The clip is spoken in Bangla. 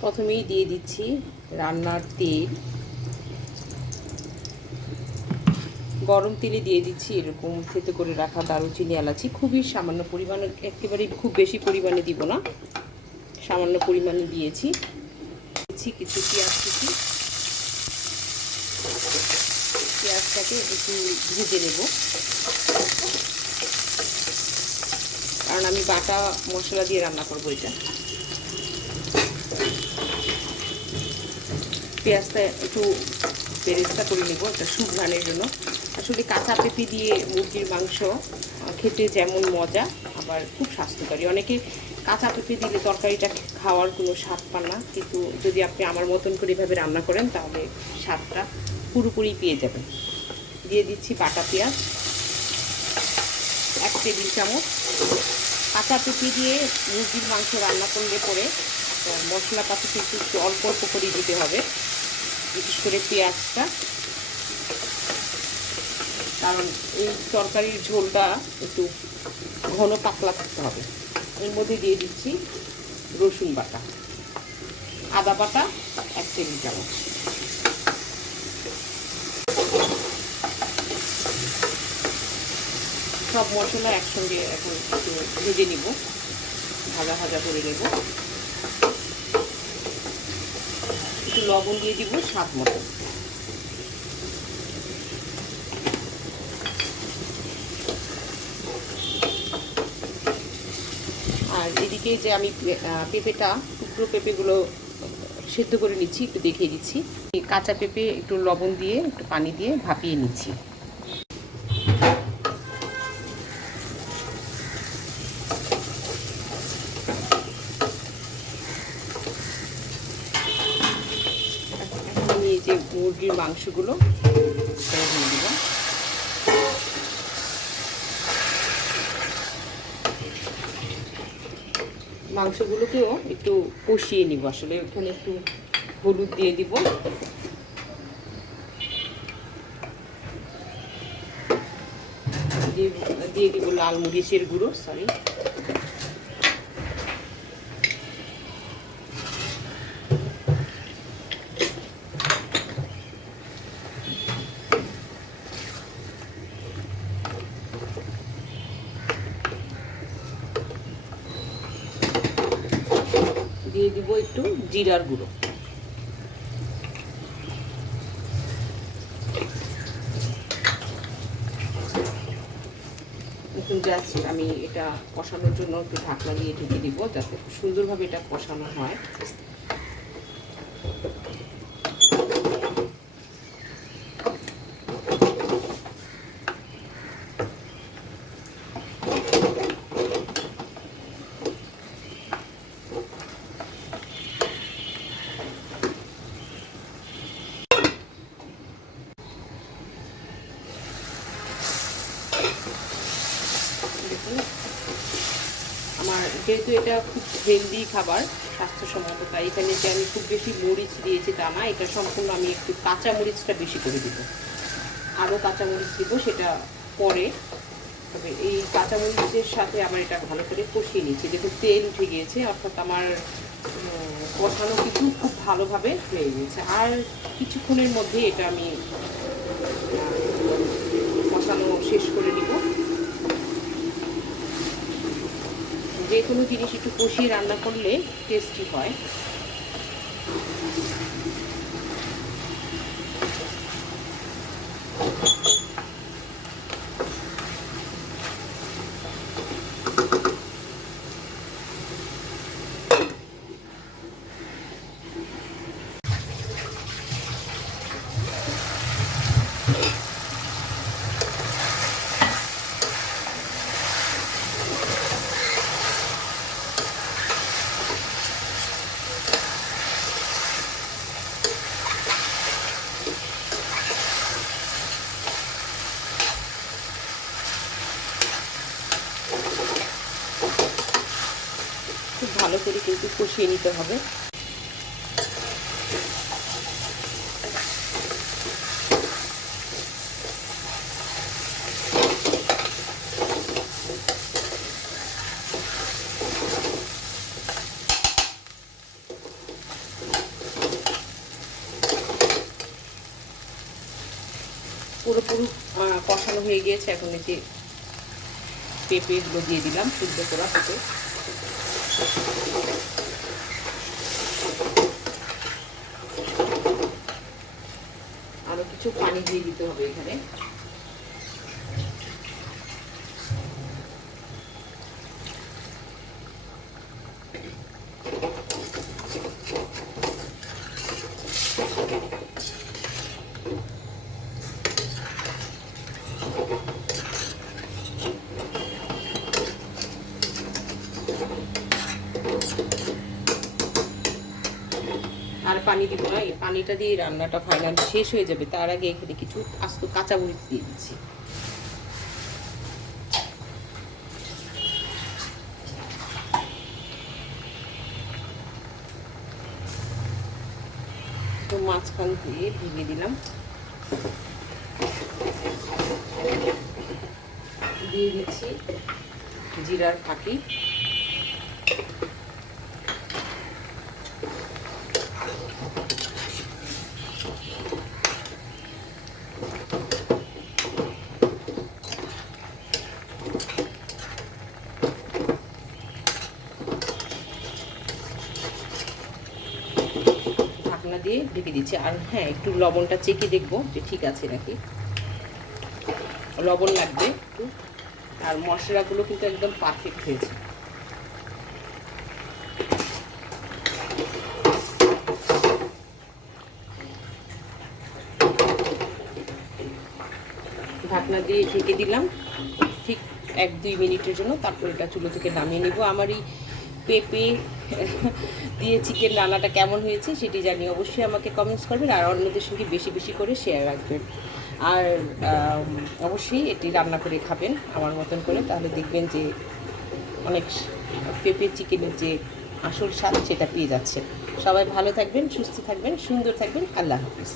প্রথমেই দিয়ে দিচ্ছি রান্নার তেল। গরম তেলে দিয়ে দিচ্ছি এরকম থেতে করে রাখা দারুচিনি এলাচি। খুবই সামান্য পরিমাণে, একেবারে খুব বেশি পরিমাণে দিব না। সামান্য পরিমাণে দিয়েছি। দিচ্ছি কিছু পেঁয়াজ কুচি। পেঁয়াজটাকে একটু ভেজে নেব। কারণ আমি বাটা মশলা দিয়ে রান্না করব এটা। পেঁয়াজটা একটু বেরেস্তা করে নেব একটা সুঘ্রাণের জন্য। আসলে কাঁচা পেঁপে দিয়ে মুরগির মাংস খেতে যেমন মজা, আবার খুব স্বাস্থ্যকারী অনেকে কাঁচা পেঁপে দিলে তরকারিটা খাওয়ার কোনো স্বাদ পান না, কিন্তু যদি আপনি আমার মতন করে এভাবে রান্না করেন, তাহলে স্বাদটা পুরোপুরি পেয়ে যাবেন। দিয়ে দিচ্ছি বাটা পেঁয়াজ, এক টেবিল চামচ। কাঁচা পেঁপে দিয়ে মুরগির মাংস রান্না করলে পরে মশলাপাতি কিন্তু একটু অল্প অল্প করে দিতে হবে। বিশেষ করে পেঁয়াজটা। কারণ এই তরকারির ঝোলটা একটু ঘন পাতলা থাকতে হবে। এর মধ্যে দিয়ে দিচ্ছি রসুন বাটা, আদা বাটা এক টেবিল চামচ। সব মশলা একসঙ্গে এখন একটু ভেজে নিব। ভাজা ভাজা করে নেব। একটু লবণ দিয়ে দিব স্বাদ মতো। আর এদিকে যে আমি পেঁপেটা, টুকরো পেঁপেগুলো সেদ্ধ করে নিচ্ছি, একটু দেখিয়ে দিচ্ছি। কাঁচা পেঁপে একটু লবণ দিয়ে, একটু পানি দিয়ে ভাপিয়ে নিচ্ছি। মুরগির মাংসগুলো মাংসগুলোকেও একটু কষিয়ে নিব, আসলে ওখানে একটু হলুদ দিয়ে দিব। দিয়ে দিব লাল মরিচের গুঁড়ো সরি দিয়ে দিব একটু জিরার গুঁড়ো। জাস্ট আমি এটা কষানোর জন্য একটু ঢাকনা দিয়ে ঢেকে দিব যাতে সুন্দরভাবে এটা কষানো হয় দেখুন আমার যেহেতু এটা খুব হেলদি খাবার, স্বাস্থ্যসম্মত, তাই এখানে যে আমি খুব বেশি মরিচ দিয়েছি তা না, এটা সম্পূর্ণ আমি একটু কাঁচা মরিচটা বেশি করে দিব। আরও কাঁচা মরিচ দিব সেটা পরে। তবে এই কাঁচা মরিচের সাথে আমার এটা ভালো করে কষিয়ে নিচ্ছি। দেখুন তেল উঠে গিয়েছে অর্থাৎ আমার কষানো কিন্তু খুব ভালোভাবে হয়ে গেছে। আর কিছুক্ষণের মধ্যে এটা আমি কষানো শেষ করে নিব। যে কোনো জিনিস একটু কষিয়ে রান্না করলে টেস্টি হয়। খুব ভালো করে কিন্তু কষিয়ে নিতে হবে। পুরোপুরি কষানো হয়ে গিয়েছে। এখন এতে পেঁপেগুলো দিয়ে দিলাম, সিদ্ধ করা হতে। আরও কিছু পানি দিয়ে দিতে হবে এখানে আর পানি দিব না, এই পানিটা দিয়ে রান্নাটা ফাইনাল শেষ হয়ে যাবে। তার আগে এখানে কিছু আস্ত কাঁচা মরিচ দিয়ে দিচ্ছি। তো মাঝখান দিয়ে ভেঙে দিলাম। দিয়ে দিচ্ছি জিরার ফাঁকি। ঢাকনা দিয়ে ঢেকে দিচ্ছি। আর হ্যাঁ একটু লবণটা চেকে দেখব যে ঠিক আছে নাকি। লবণ লাগবে একটু। আর মশলাগুলো কিন্তু একদম পারফেক্ট হয়েছে। ঢাকনা দিয়ে ঢেকে দিলাম। ঠিক এক দুই মিনিটের জন্য তারপর এটা চুলো থেকে নামিয়ে নিব। আমার এই পেঁপে, দিয়ে চিকেন রান্নাটা কেমন হয়েছে সেটি জানি। অবশ্যই আমাকে কমেন্টস করবেন আর অন্যদের সঙ্গে বেশি বেশি করে শেয়ার রাখবেন। আর অবশ্যই এটি রান্না করে খাবেন আমার মতন করে। তাহলে দেখবেন যে অনেক পেঁপে চিকেনের যে আসল স্বাদ সেটা পেয়ে যাচ্ছে। সবাই ভালো থাকবেন, সুস্থ থাকবেন, সুন্দর থাকবেন। আল্লাহ হাফিজ।